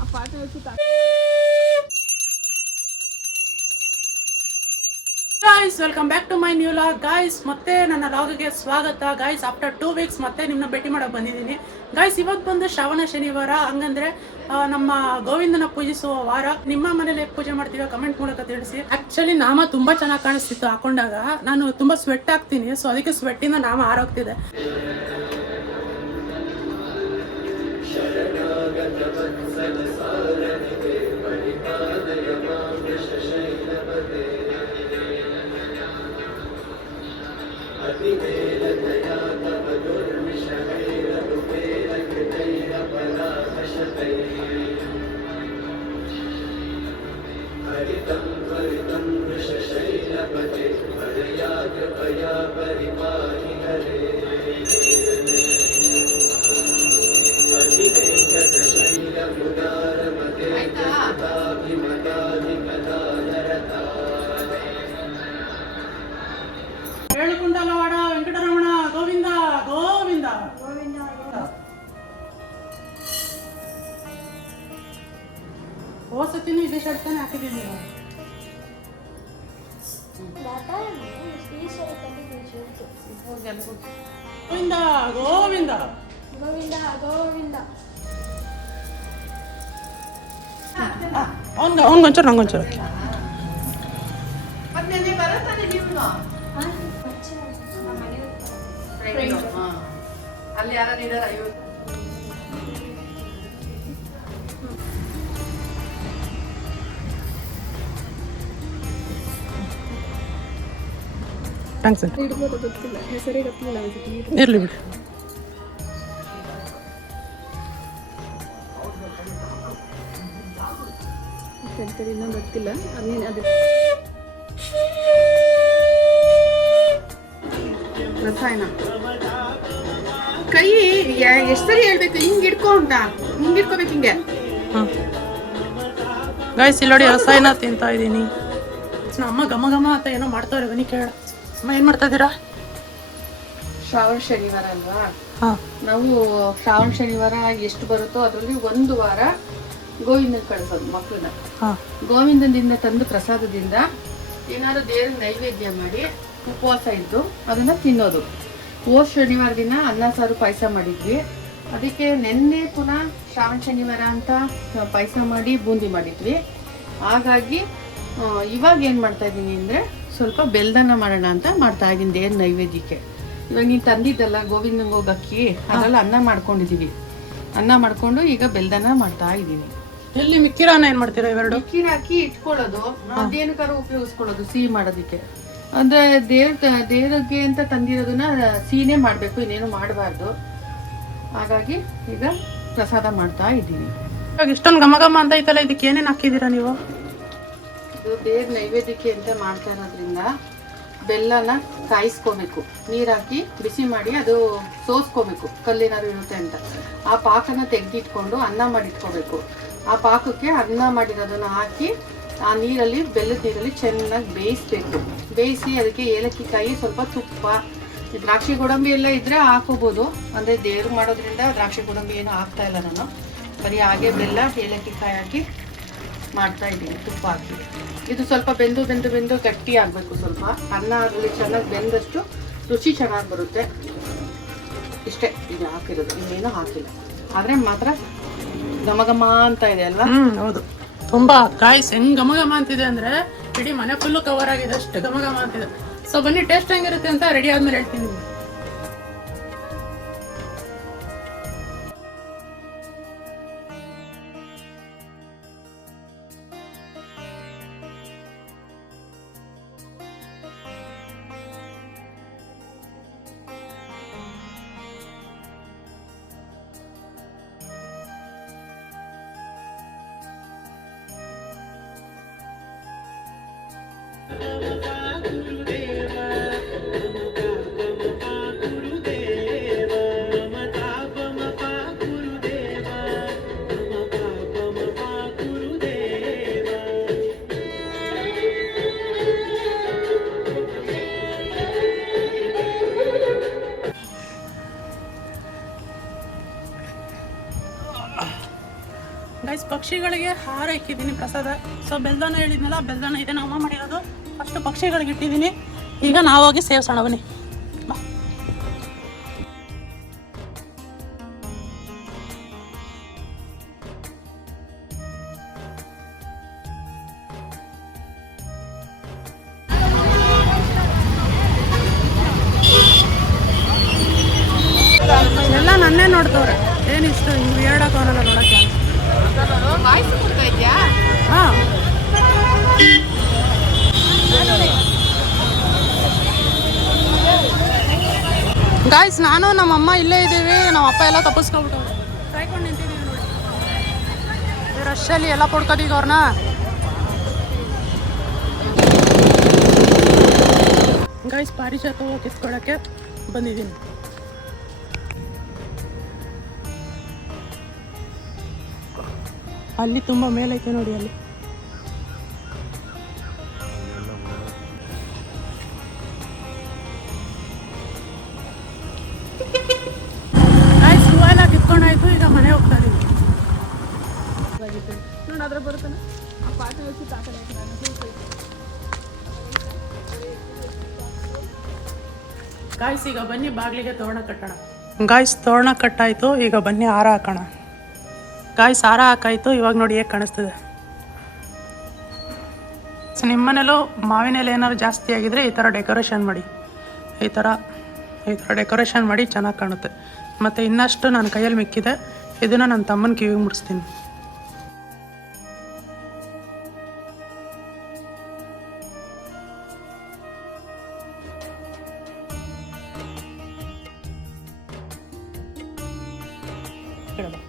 ಆ ಪಾಠ guys welcome back to my new vlog guys. ಮತ್ತೆ ನನ್ನ ಲಾಗ್ಗೆ ಸ್ವಾಗತ ಗಾಯ್ಸ್. ಆಫ್ಟರ್ 2 ವೀಕ್ಸ್ ಮತ್ತೆ ನಿಮ್ಮನ್ನ ಭೇಟಿ ಮಾಡಕ್ಕೆ ಬಂದಿದ್ದೀನಿ ಗಾಯ್ಸ್. ಇವತ್ತು ಬಂದು ಶ್ರಾವಣ ಶನಿವಾರ, ಹಂಗಂದ್ರೆ ನಮ್ಮ ಗೋವಿಂದನ ಪೂಜಿಸುವ ವಾರ. ನಿಮ್ಮ ಮನೇಲಿ ಹೇಗೆ ಪೂಜೆ ಮಾಡ್ತೀವಿ ಕಮೆಂಟ್ ಮೂಲಕ ತಿಳಿಸಿ. ಆಕ್ಚುಲಿ ನಾಮ ತುಂಬಾ ಚೆನ್ನಾಗಿ ಕಾಣಿಸ್ತಿತ್ತು ಹಾಕೊಂಡಾಗ. ನಾನು ತುಂಬಾ ಸ್ವೆಟ್ ಆಗ್ತೀನಿ, ಸೊ ಅದಕ್ಕೆ ಸ್ವೆಟ್ಟಿಂದ ನಾಮ ಆರೋಗ್ತಿದೆ. ಏಳುಕುಂಟಲವಾಡ ವೆಂಕಟರಮಣ ಗೋವಿಂದ ಗೋವಿಂದ ಗೋವಿಂದ. ಹೋಸತಿನೂ ಇದೇ ಶರ್ಟ್ ತಾನೆ ಹಾಕಿದ್ದೀನಿ ನೀವು. ಗೋವಿಂದ ಗೋವಿಂದ ಗೋವಿಂದ ಗೋವಿಂದ. ಅವನ್ಗೊಂಚೂರು ನಂಗೊಂಚೂರು. ಅಲ್ಲಿ ಯಾರು ಇದಾರ? ಥ್ಯಾಂಕ್ಸ್. ಇಡ್ಬೋದು, ಗೊತ್ತಿಲ್ಲ, ಹೆಸರೇ ಗೊತ್ತಿಲ್ಲ. ಇರ್ಲಿ ಬಿಡಿ. ಇನ್ನೂ ಗೊತ್ತಿಲ್ಲ. ಅದೇನು ಅದು ರಸಾಯನ ಕೈ ಎಷ್ಟು ಸರಿ ಹೇಳ್ಬೇಕು? ಹಿಂಗ್ ಇಡ್ಕೊ ಅಂತ, ಹಿಂಗ್ ಇಡ್ಕೋಬೇಕು, ಹಿಂಗೆ. ಗಾಯ್ಸ್ ಇಲ್ಲಿ ನೋಡಿ, ರಸಾಯನ ತಿಂತಾ ಇದ್ದೀನಿ. ಅಮ್ಮ ಘಮ ಘಮ ಅಂತ ಏನೋ ಮಾಡ್ತಾವ್ರೆ, ಬನ್ನಿ ಕೇಳ. ಅಮ್ಮ ಏನ್ ಮಾಡ್ತಾ ಇದ್ದೀರಾ? ಶ್ರಾವಣ ಶನಿವಾರ ಅಲ್ವಾ? ಹಾಂ, ನಾವು ಶ್ರಾವಣ ಶನಿವಾರ ಎಷ್ಟು ಬರುತ್ತೋ ಅದರಲ್ಲಿ ಒಂದು ವಾರ ಗೋವಿಂದನ್ ಕಳಿಸೋದು ಮಕ್ಕಳನ್ನ. ಹಾಂ, ಗೋವಿಂದದಿಂದ ತಂದು ಪ್ರಸಾದದಿಂದ ಏನಾದ್ರು ದೇವ್ರಿಗೆ ನೈವೇದ್ಯ ಮಾಡಿ ಉಪವಾಸ ಇದ್ದು ಅದನ್ನ ತಿನ್ನೋದು. ಹೋದ ಶನಿವಾರ ದಿನ ಅನ್ನ ಸಾರು ಪಾಯಸ ಮಾಡಿದ್ವಿ. ಅದಕ್ಕೆ ನೆನ್ನೆ ಪುನಃ ಶ್ರಾವಣ ಶನಿವಾರ ಅಂತ ಪಾಯಸ ಮಾಡಿ ಬೂಂದಿ ಮಾಡಿದ್ವಿ. ಹಾಗಾಗಿ ಇವಾಗ ಏನು ಮಾಡ್ತಾ ಇದ್ದೀನಿ ಅಂದರೆ ಸ್ವಲ್ಪ ಬೆಲ್ದನ್ನ ಮಾಡೋಣ ಅಂತ ಮಾಡ್ತಾ ಇದ್ದೀನಿ ದೇವ್ರ ನೈವೇದ್ಯಕ್ಕೆ. ಇವಾಗ ನೀನು ತಂದಿದ್ದಲ್ಲ ಗೋವಿಂದಂಗೆ ಹೋಗಿ ಅಕ್ಕಿ, ಅದೆಲ್ಲ ಅನ್ನ ಮಾಡ್ಕೊಂಡಿದ್ದೀವಿ. ಅನ್ನ ಮಾಡ್ಕೊಂಡು ಈಗ ಬೆಲ್ದನ್ನ ಮಾಡ್ತಾ ಇದ್ದೀನಿ. ಎಲ್ಲಿ ಮಿಕ್ಕಿರೋನ ಏನ್ ಮಾಡ್ತೀರಾ? ಇವೆರಡು ಅಕ್ಕಿ ಹಾಕಿ ಇಟ್ಕೊಳ್ಳೋದು, ಅದೇನಕ್ಕಾರು ಉಪಯೋಗಿಸ್ಕೊಳ್ಳೋದು ಸಿಹಿ ಮಾಡೋದಕ್ಕೆ. ಅಂದ್ರೆ ದೇವ್ರಿಗೆ ಅಂತ ತಂದಿರೋದನ್ನ ಸಿಹಿನೇ ಮಾಡಬೇಕು, ಇನ್ನೇನು ಮಾಡಬಾರ್ದು. ಹಾಗಾಗಿ ಈಗ ಪ್ರಸಾದ ಮಾಡ್ತಾ ಇದ್ದೀನಿ. ಇವಾಗ ಇಷ್ಟೊಂದು ಘಮ ಘಮ ಅಂತ ಐತಲ್ಲ, ಇದಕ್ಕೆ ಏನೇನು ಹಾಕಿದ್ದೀರಾ ನೀವು? ಇದು ದೇವ್ರ ನೈವೇದ್ಯಕ್ಕೆ ಅಂತ ಮಾಡ್ತಾ ಇರೋದ್ರಿಂದ ಬೆಲ್ಲನ ಕಾಯಿಸ್ಕೋಬೇಕು, ನೀರು ಹಾಕಿ ಬಿಸಿ ಮಾಡಿ ಅದು ಸೋಸ್ಕೋಬೇಕು, ಕಲ್ಲೇನಾದ್ರು ಇರುತ್ತೆ ಅಂತ. ಆ ಪಾಕನ ತೆಗೆದಿಟ್ಕೊಂಡು ಅನ್ನ ಮಾಡಿಟ್ಕೋಬೇಕು. ಆ ಪಾಕಕ್ಕೆ ಅನ್ನ ಮಾಡಿರೋದನ್ನ ಹಾಕಿ ಆ ನೀರಲ್ಲಿ, ಬೆಲ್ಲದ ನೀರಲ್ಲಿ ಚೆನ್ನಾಗಿ ಬೇಯಿಸ್ಬೇಕು. ಬೇಯಿಸಿ ಅದಕ್ಕೆ ಏಲಕ್ಕಿ ಕಾಯಿ, ಸ್ವಲ್ಪ ತುಪ್ಪ, ದ್ರಾಕ್ಷಿ ಗೋಡಂಬಿ ಎಲ್ಲ ಇದ್ರೆ ಹಾಕೋಬೋದು. ಅಂದರೆ ದೇವ್ರು ಮಾಡೋದ್ರಿಂದ ದ್ರಾಕ್ಷಿ ಗೋಡಂಬಿ ಏನು ಹಾಕ್ತಾ ಇಲ್ಲ ನಾನು, ಬರೀ ಹಾಗೆ ಬೆಲ್ಲ ಏಲಕ್ಕಿ ಕಾಯಿ ಹಾಕಿ ಮಾಡ್ತಾ ಇದ್ದೀನಿ, ತುಪ್ಪ ಹಾಕಿ. ಇದು ಸ್ವಲ್ಪ ಬೆಂದು ಬೆಂದು ಬೆಂದು ಗಟ್ಟಿ ಆಗಬೇಕು. ಸ್ವಲ್ಪ ಅನ್ನ ಅದರಲ್ಲಿ ಚೆನ್ನಾಗಿ ಬೆಂದಷ್ಟು ರುಚಿ ಚೆನ್ನಾಗಿ ಬರುತ್ತೆ. ಇಷ್ಟೇ ಇದು ಹಾಕಿರೋದು, ಇನ್ನೇನು ಹಾಕಿಲ್ಲ. ಆದರೆ ಮಾತ್ರ ಘಮ ಘಮ ಅಂತ ಇದೆ ಅಲ್ವಾ? ಹೌದು, ತುಂಬಾ ಗಾಯ್ಸ್ ಹೆಂಗ್ ಘಮ ಘಮ ಅಂತಿದೆ ಅಂದ್ರೆ ಇಡೀ ಮನೆ ಫುಲ್ಲು ಕವರ್ ಆಗಿದೆ, ಅಷ್ಟು ಘಮ ಘಮ ಅಂತಿದೆ. ಸೊ ಬನ್ನಿ ಟೇಸ್ಟ್ ಹೆಂಗಿರುತ್ತೆ ಅಂತ ರೆಡಿ ಆದ್ಮೇಲೆ ಹೇಳ್ತೀನಿ. ಗೈಸ್ ಪಕ್ಷಿಗಳಿಗೆ ಹಾರ ಇಕ್ಕಿದ್ದೀನಿ ಪ್ರಸಾದ. ಸೊ ಬೆಲ್ದಾನ ಹೇಳಿದ್ನಲ್ಲ, ಬೆಲ್ದಾನ ಇದೆ ನಮ್ಮ ಅಮ್ಮ ಮಾಡಿರೋದು. ಫಸ್ಟ್ ಪಕ್ಷಿಗಳಿಗೆ ಇಟ್ಟಿದ್ದೀನಿ, ಈಗ ನಾವು ಹೋಗಿ ಸೇವ್ಸೋಣ ಬನ್ನಿ. ಬಾ. ಎಲ್ಲ ನನ್ನೇ ನೋಡ್ತವ್ರೆ, ಏನಿಷ್ಟು ಹಿಂಗೆ ಹೇಳೋಕ್ಕಾಗಲ್ಲ ನೋಡೋಕ್ಕೆ. ವಾಯ್ಸ್ ಕೊಡ್ತಾ ಇದೆಯಾ? ಹಾಂ, ಗಾಯ್ಸ್ ನಾನು ನಮ್ಮ ಅಮ್ಮ ಇಲ್ಲೇ ಇದ್ದೀವಿ. ನಮ್ಮ ಅಪ್ಪ ಎಲ್ಲ ತಪ್ಪಿಸ್ಕೊಬಿಟ್ಟವ್ರು, ಕಾಯ್ಕೊಂಡು ನಿಂತಿದ್ದೀವಿ ನೋಡಿ. ರಶಲ್ಲಿ ಎಲ್ಲ ಪಡ್ಕೋದೀಗ ಅವ್ರನ್ನ. ಗಾಯ್ಸ್ ಪಾರಿಜಾತ ಹೂವು ಕಿತ್ಕೊಳ್ಳೋಕ್ಕೆ ಬಂದಿದ್ದೀನಿ. ಅಲ್ಲಿ ತುಂಬ ಮೇಲೈತೆ ನೋಡಿ ಅಲ್ಲಿ. ಗಾಯ್ಸ್ ಹೂವು ಎಲ್ಲ ಕಿತ್ಕೊಂಡಾಯ್ತು, ಈಗ ಮನೆ ಹೋಗ್ತಾ ಇದೀವಿ. ನೋಡಿ ಅದ್ರ ಬರ್ತಾನೆ ಆ ಪಾಠ വെച്ച് ತಾಕಲೆ ಗಾಯ್ಸ್ ಈಗ ಬನ್ನಿ ಬಾಗಿಲಿಗೆ ತೋರಣ ಕಟ್ಟೋಣ. ಗಾಯ್ಸ್ ತೋರಣ ಕಟ್ಟಾಯಿತು, ಈಗ ಬನ್ನಿ ಹಾರ ಹಾಕೋಣ. ಗಾಯ್ಸ್ ಹಾರ ಹಾಕಾಯಿತು, ಇವಾಗ ನೋಡಿ ಹೇಗೆ ಕಾಣಿಸ್ತಿದೆ. ಸೊ ನಿಮ್ಮ ಮನೇಲೂ ಮಾವಿನ ಎಲೆ ಏನಾದ್ರು ಜಾಸ್ತಿ ಆಗಿದ್ರೆ ಈ ಥರ ಡೆಕೋರೇಷನ್ ಮಾಡಿ, ಈ ಥರ ಡೆಕೋರೇಷನ್ ಮಾಡಿ ಚೆನ್ನಾಗಿ ಕಾಣುತ್ತೆ. ಮತ್ತು ಇನ್ನಷ್ಟು ನನ್ನ ಕೈಯಲ್ಲಿ ಮಿಕ್ಕಿದೆ, ಇದನ್ನು ನನ್ನ ತಮ್ಮನ ಕಿವಿಗೆ ಮುಡಿಸ್ತೀನಿ. ಹೇಳೋದು